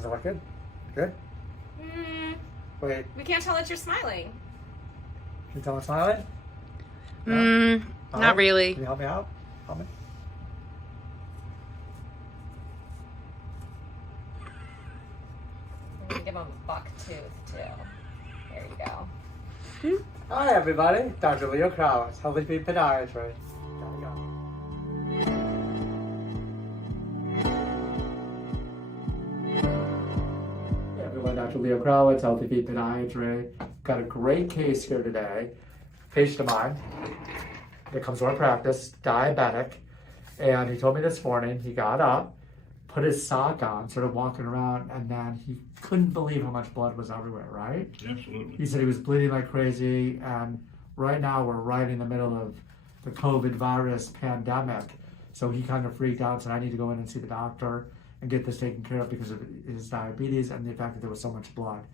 Does it look good? Good? Wait. We can't tell that you're smiling. Can you tell I'm smiling? Not really. Can you help me out? Help me? I'm gonna give him a buck tooth too. There you go. Hi everybody, Dr. Leo Krause, Healthy Feet Podiatry. There we go. Hey everyone, Dr. Leo Krause, Healthy Feet Podiatry. Got a great case here today. Patient of mine that comes to our practice, diabetic, and he told me this morning he got up, put his sock on, started walking around, and then he couldn't believe how much blood was everywhere, right? Absolutely. He said he was bleeding like crazy, and right now we're right in the middle of the COVID virus pandemic, so he kind of freaked out and said, I need to go in and see the doctor and get this taken care of because of his diabetes and the fact that there was so much blood.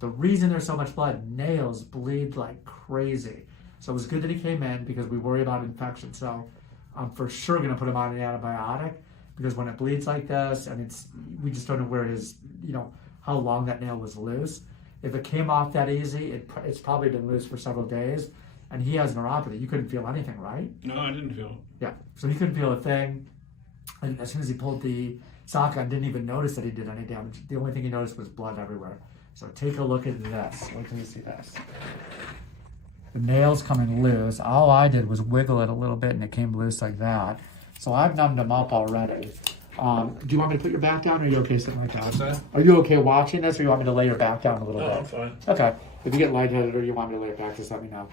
The reason there's so much blood, nails bleed like crazy. So it was good that he came in because we worry about infection. So I'm for sure going to put him on an antibiotic because when it bleeds like this, and we just don't know where his, how long that nail was loose. If it came off that easy, it's probably been loose for several days. And he has neuropathy. You couldn't feel anything, right? No, I didn't feel it. Yeah. So he couldn't feel a thing. And as soon as he pulled the sock on, didn't even notice that he did any damage. The only thing he noticed was blood everywhere. So take a look at this. Wait till you see this. The nail's coming loose. All I did was wiggle it a little bit and it came loose like that. So I've numbed him up already. Do you want me to put your back down or are you okay sitting like that? What's that? Are you okay watching this or you want me to lay your back down a little bit? I'm fine. Okay. If you get lightheaded or you want me to lay it back, just let me know.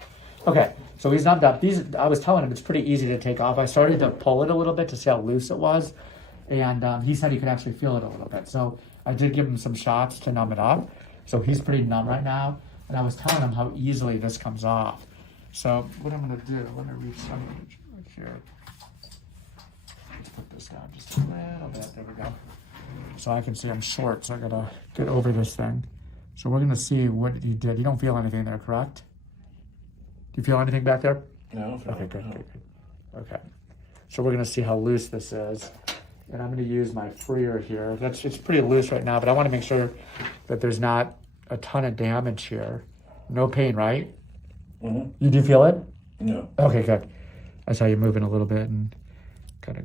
Okay. So he's numbed up. I was telling him it's pretty easy to take off. I started to pull it a little bit to see how loose it was. And he said he could actually feel it a little bit. So I did give him some shots to numb it up. So he's pretty numb right now. And I was telling him how easily this comes off. So what I'm going to do, let me reach something right here. Let's put this down just a little bit. There we go. So I can see I'm short, so I got to get over this thing. So we're going to see what he did. You don't feel anything there, correct? Do you feel anything back there? No. Okay, good. Okay. So we're going to see how loose this is. And I'm going to use my freer here. It's pretty loose right now, but I want to make sure that there's not a ton of damage here. No pain, right? Mm-hmm. You do feel it? No. Okay, good. I saw you moving a little bit and kind of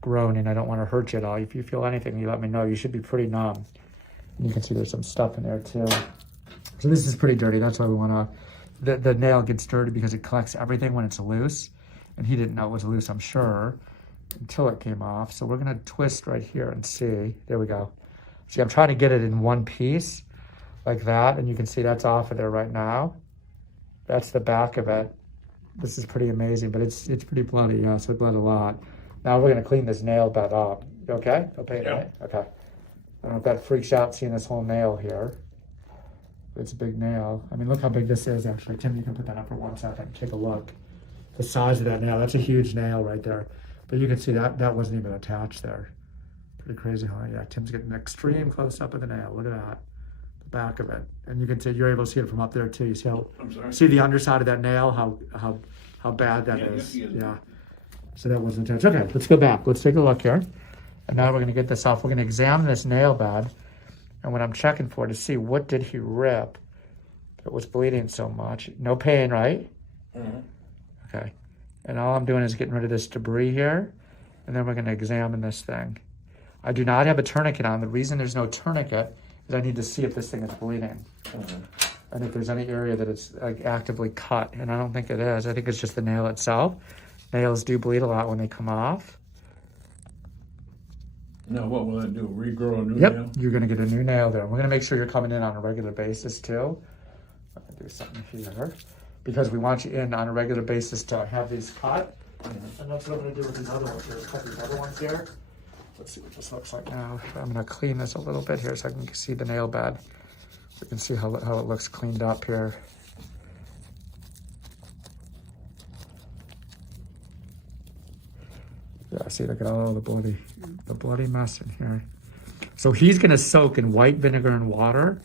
groaning. I don't want to hurt you at all. If you feel anything, you let me know. You should be pretty numb. And you can see there's some stuff in there too. So this is pretty dirty. That's why we want to... The nail gets dirty because it collects everything when it's loose. And he didn't know it was loose, I'm sure, until it came off. So we're going to twist right here and see. There we go. See, I'm trying to get it in one piece like that. And you can see that's off of there right now. That's the back of it. This is pretty amazing, but it's pretty bloody. Yeah, so it bled a lot. Now we're going to clean this nail bed up. You okay? No pain, right? Okay. I don't know if that freaks out seeing this whole nail here. It's a big nail. I mean, look how big this is, actually. Tim, you can put that up for 1 second. Take a look. The size of that nail. That's a huge nail right there. But you can see that wasn't even attached there. Pretty crazy, huh? Yeah, Tim's getting an extreme close-up of the nail. Look at that. The back of it. And you can see, you're able to see it from up there, too. You see how, I'm sorry? see the underside of that nail, how bad that is. Yeah. So that wasn't attached. Okay, let's go back. Let's take a look here. And now we're going to get this off. We're going to examine this nail bed. And what I'm checking for to see what did he rip that was bleeding so much. No pain, right? Mm-hmm. Okay. And all I'm doing is getting rid of this debris here. And then we're going to examine this thing. I do not have a tourniquet on. The reason there's no tourniquet is I need to see if this thing is bleeding. Mm-hmm. And if there's any area that it's like actively cut. And I don't think it is. I think it's just the nail itself. Nails do bleed a lot when they come off. Now, what will that do? Regrow a new Yep, nail? you're going to get a new nail there. We're going to make sure you're coming in on a regular basis too. I'm going to do something here because we want you in on a regular basis to have these cut. And that's what I'm going to do with these other ones here. Cut these other ones here. Let's see what this looks like now. I'm going to clean this a little bit here so I can see the nail bed. We can see how it looks cleaned up here. Yeah, see, look at all the bloody mess in here. So he's going to soak in white vinegar and water.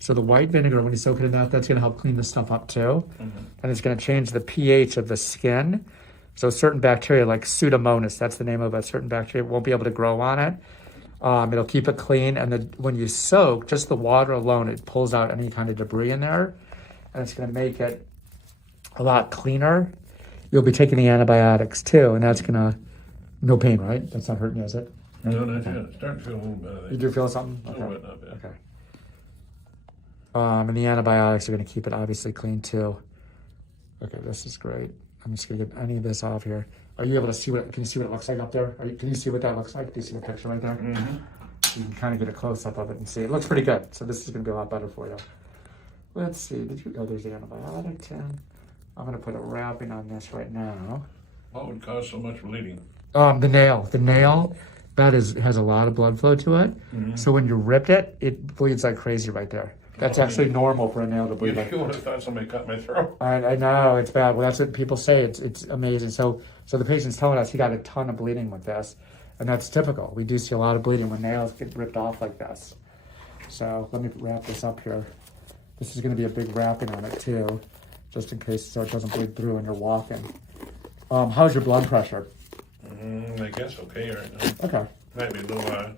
So the white vinegar, when you soak it in that, that's going to help clean this stuff up too. Mm-hmm. And it's going to change the pH of the skin. So certain bacteria like Pseudomonas, that's the name of a certain bacteria, won't be able to grow on it. It'll keep it clean, and when you soak, just the water alone, it pulls out any kind of debris in there, and it's going to make it a lot cleaner. You'll be taking the antibiotics too, and that's going to, no pain, right? That's not hurting you, is it? No, not yet. It's starting to feel a little bit. You do feel something? A little bit, not bad. Okay. And the antibiotics are going to keep it obviously clean too. Okay, this is great. I'm just going to get any of this off here. Are you able to see what, can you see what it looks like up there? Can you see what that looks like? Do you see the picture right there? Mm-hmm. You can kind of get a close-up of it and see. It looks pretty good, so this is going to be a lot better for you. Let's see. Oh, there's the antibiotic, Tim. I'm going to put a wrapping on this right now. What would cause so much bleeding? The nail. The nail, that has a lot of blood flow to it. Mm-hmm. So when you ripped it, it bleeds like crazy right there. That's actually normal for a nail to bleed. You would have thought somebody cut my throat. I know, it's bad. Well, that's what people say. It's amazing. So the patient's telling us he got a ton of bleeding with this, and that's typical. We do see a lot of bleeding when nails get ripped off like this. So let me wrap this up here. This is going to be a big wrapping on it too, just in case so it doesn't bleed through when you're walking. How's your blood pressure? I guess okay right now. Okay. Might be a little I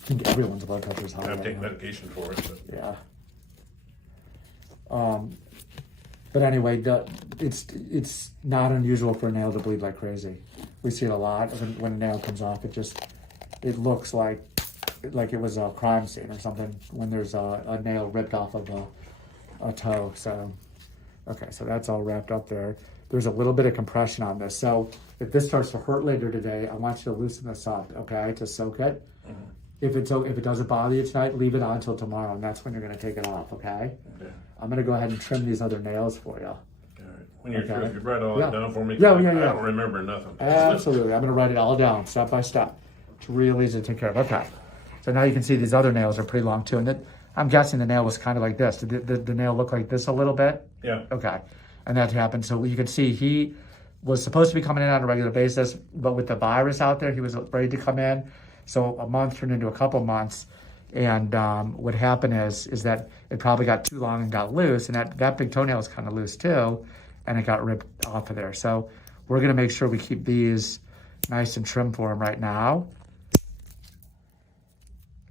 think everyone's blood pressure is high. I'm taking medication for it. But. Yeah. But anyway, it's not unusual for a nail to bleed like crazy. We see it a lot when a nail comes off. It looks like it was a crime scene or something when there's a nail ripped off of a toe. So, okay, so that's all wrapped up there. There's a little bit of compression on this. So if this starts to hurt later today, I want you to loosen this up, okay, to soak it. Mm-hmm. If it doesn't bother you tonight, leave it on until tomorrow, and that's when you're going to take it off, okay? Okay. I'm going to go ahead and trim these other nails for you. All right. When you're Okay. through, if you write all that down for me, Yeah. I don't remember nothing. Absolutely. I'm going to write it all down, step by step. It's real easy to take care of. Okay. So now you can see these other nails are pretty long, too. And I'm guessing the nail was kind of like this. Did the nail look like this a little bit? Yeah. Okay. And that happened. So you can see he was supposed to be coming in on a regular basis, but with the virus out there, he was afraid to come in. So a month turned into a couple months. And what happened is that it probably got too long and got loose, and that big toenail is kind of loose too, and it got ripped off of there. So we're gonna make sure we keep these nice and trim for him right now.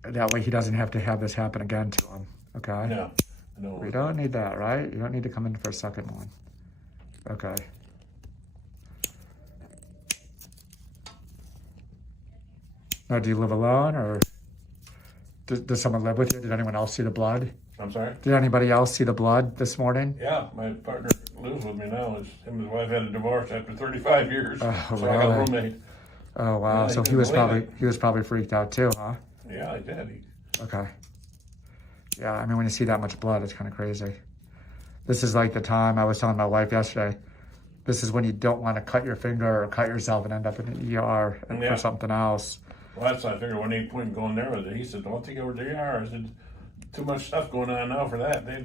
That way he doesn't have to have this happen again to him, okay? Yeah. No. We don't need that, right? You don't need to come in for a second one. Okay. Now, do you live alone, or does someone live with you? Did anyone else see the blood? I'm sorry? Did anybody else see the blood this morning? Yeah, my partner lives with me now. Him and his wife had a divorce after 35 years. Oh, so I got a really? roommate. Oh, wow. Yeah, So he he was didn't believe probably freaked out too, huh? Yeah, I did. Okay. Yeah, I mean, when you see that much blood, it's kind of crazy. This is like the time I was telling my wife yesterday. This is when you don't want to cut your finger or cut yourself and end up in the ER for something else. Well, that's I figured when ain't point in going there with it. He said, "Don't take over the ER." I said, "Too much stuff going on now for that. They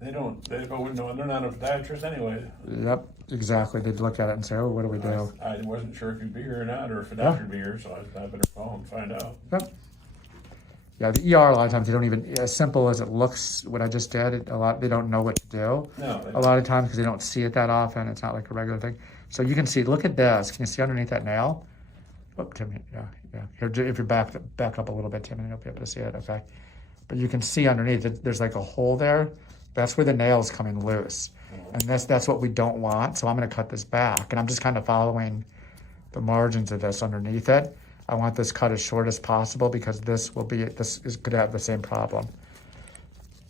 wouldn't know. They're not a podiatrist anyway." Yep, exactly. They'd look at it and say, "Oh, what do we do?" I wasn't sure if you'd be here or not, or if a doctor would be here, so I better call and find out. Yep. Yeah, the ER, a lot of times, they don't even, as simple as it looks, what I just did, they don't know what to do. No. A lot of times, because they don't see it that often. It's not like a regular thing. So you can see, look at this. Can you see underneath that nail? Oh, Tim, yeah. Here, if you're back up a little bit, Tim, and you'll be able to see it, okay? But you can see underneath it, there's like a hole there. That's where the nail's coming loose. And that's what we don't want. So I'm going to cut this back. And I'm just kind of following the margins of this underneath it. I want this cut as short as possible because this could have the same problem.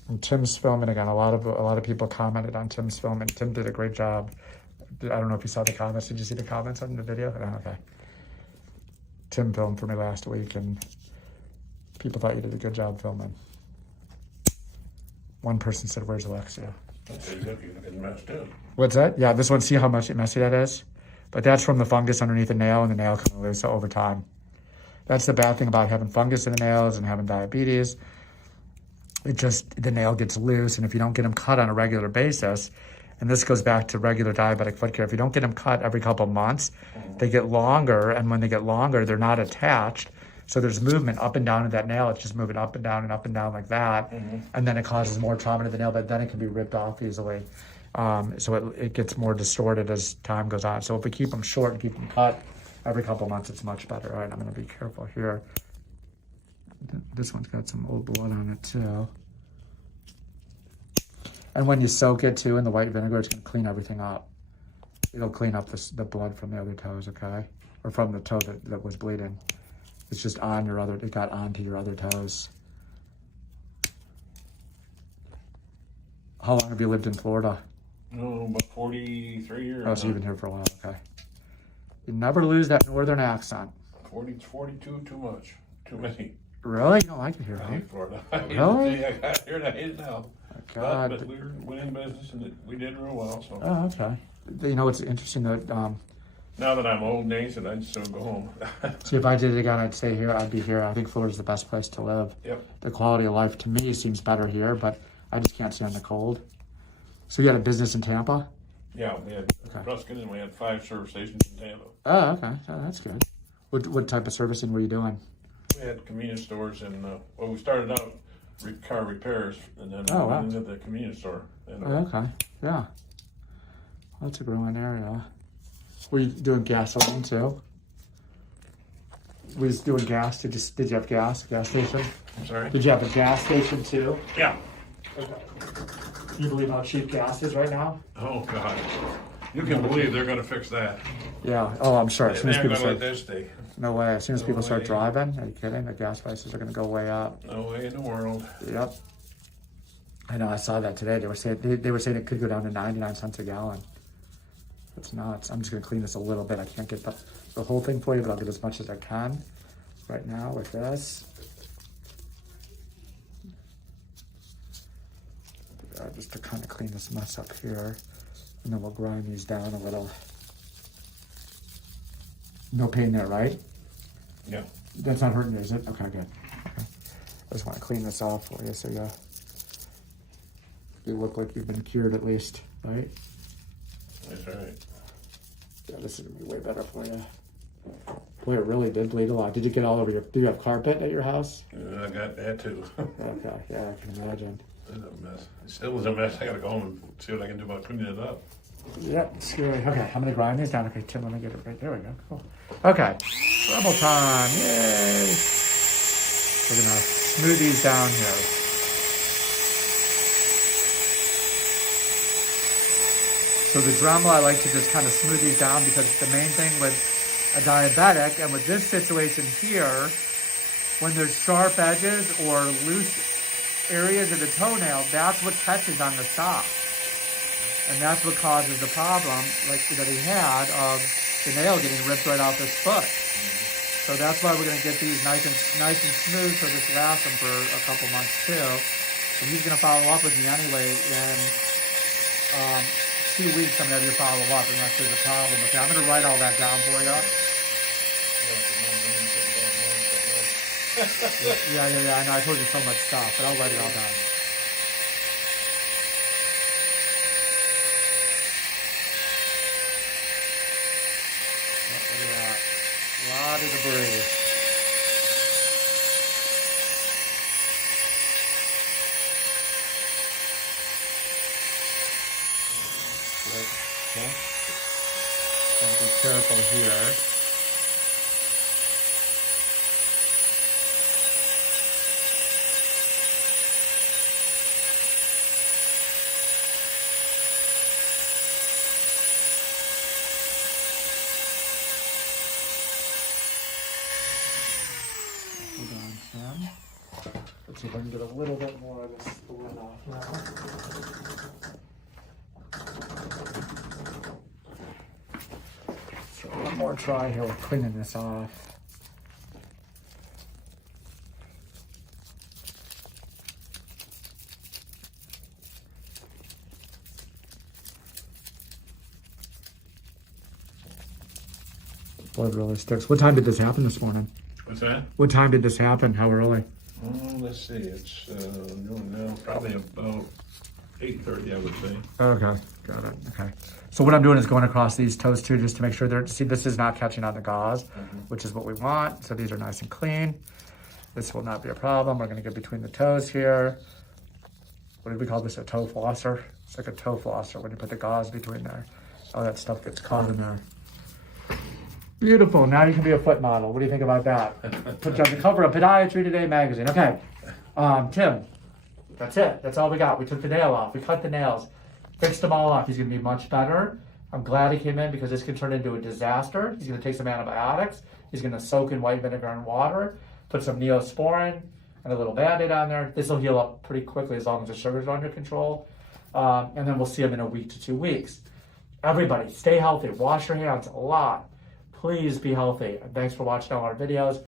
And Tim's filming again. A lot of people commented on Tim's film, and Tim did a great job. I don't know if you saw the comments. Did you see the comments on the video? Oh, okay. Tim filmed for me last week, and people thought you did a good job filming. One person said, "Where's Alexia?" Messed up. What's that? Yeah, this one. See how much messy that is? But that's from the fungus underneath the nail, and the nail coming loose over time. That's the bad thing about having fungus in the nails and having diabetes. The nail gets loose, and if you don't get them cut on a regular basis, and this goes back to regular diabetic foot care, if you don't get them cut every couple of months, they get longer, and when they get longer, they're not attached. So there's movement up and down of that nail. It's just moving up and down like that, and then it causes more trauma to the nail, but then it can be ripped off easily. So it gets more distorted as time goes on. So if we keep them short and keep them cut every couple months, it's much better. All right, I'm going to be careful here. This one's got some old blood on it too. And when you soak it too in the white vinegar, it's gonna clean everything up. It'll clean up the blood from the other toes, okay? Or from the toe that was bleeding. It's just on your other, it got onto your other toes. How long have you lived in Florida? Oh, about 43 years. Oh, so you've been here for a while, okay. You never lose that northern accent. 42, too much. Too many. Really? You don't like it here, I huh? hate Florida. Really? I got here and I hate it now. God. But we went in business and we did real well. So Oh, okay. You know, it's interesting that, now that I'm old and aged, I'd still go home. see, if I did it again, I'd stay here. I'd be here. I think Florida's the best place to live. Yep. The quality of life to me seems better here, but I just can't stand the cold. So you had a business in Tampa? Yeah, we had Ruskin and we had 5 service stations in Tampa. Oh, okay. Oh, that's good. What type of servicing were you doing? We had convenience stores and, well, we started out car repairs and then Oh, wow. went into the convenience store. And, Oh, okay. Yeah. That's a growing area. Were you doing gasoline too? Was doing gas? Did you have gas station? I'm sorry? Did you have a gas station too? Yeah. Okay. You believe how cheap gas is right now? Oh, God. You can believe they're going to fix that. Yeah. Oh, I'm sure. As soon as They're people going to let start, that stay. no way. As soon as No people start way. driving, are you kidding? The gas prices are going to go way up. No way in the world. Yep. I know. I saw that today. They were saying it could go down to 99 cents a gallon. It's nuts. I'm just going to clean this a little bit. I can't get the whole thing for you, but I'll get as much as I can right now with this. Just to kind of clean this mess up here. And then we'll grind these down a little. No pain there, right? Yeah. That's not hurting you, is it? Okay, good. Okay. I just want to clean this off for you so you look like you've been cured at least, right? That's right. Yeah, this is going to be way better for you. Boy, it really did bleed a lot. Did you get all over do you have carpet at your house? I got that too. Okay, yeah, I can imagine. It's a mess. It still is a mess. I got to go home and see what I can do about cleaning it up. Yep, scary. Okay, I'm going to grind these down. Okay, Tim, let me get it right. There we go. Cool. Okay, rebel time. Yay. We're going to smooth these down here. So the Dremel, I like to just kind of smooth these down because the main thing with a diabetic and with this situation here, when there's sharp edges or loose areas of the toenail, that's what catches on the sock. And that's what causes the problem like that he had of the nail getting ripped right off his foot. So that's why we're going to get these nice and smooth so this lasts him for a couple months too. And he's going to follow up with me anyway in 2 weeks. I'm going to have you follow up unless there's a problem. Okay, I'm going to write all that down for you. Yeah, I know I told you so much stuff, but I'll write it all down. Look at that. A lot of debris. Okay. Gotta be careful here. Hold on, Sam. Let's see if I can get a little bit more of this blood off now. So one more try here with cleaning this off. Blood really sticks. What time did this happen this morning? What's that? What time did this happen? How early? Oh, let's see. It's noon now. Probably about 8:30, I would say. Okay, got it. Okay. So what I'm doing is going across these toes too, just to make sure they're, see, this is not catching on the gauze, which is what we want. So these are nice and clean. This will not be a problem. We're going to get between the toes here. What do we call this? A toe flosser? It's like a toe flosser when you put the gauze between there. All that stuff gets caught in there. Beautiful. Now you can be a foot model. What do you think about that? Put you on the cover of Podiatry Today magazine. Okay. Tim, that's it. That's all we got. We took the nail off. We cut the nails. Fixed them all off. He's going to be much better. I'm glad he came in because this could turn into a disaster. He's going to take some antibiotics. He's going to soak in white vinegar and water, put some Neosporin and a little Band-Aid on there. This will heal up pretty quickly as long as the sugar's under control. And then we'll see him in a week to 2 weeks. Everybody, stay healthy. Wash your hands a lot. Please be healthy. And thanks for watching all our videos.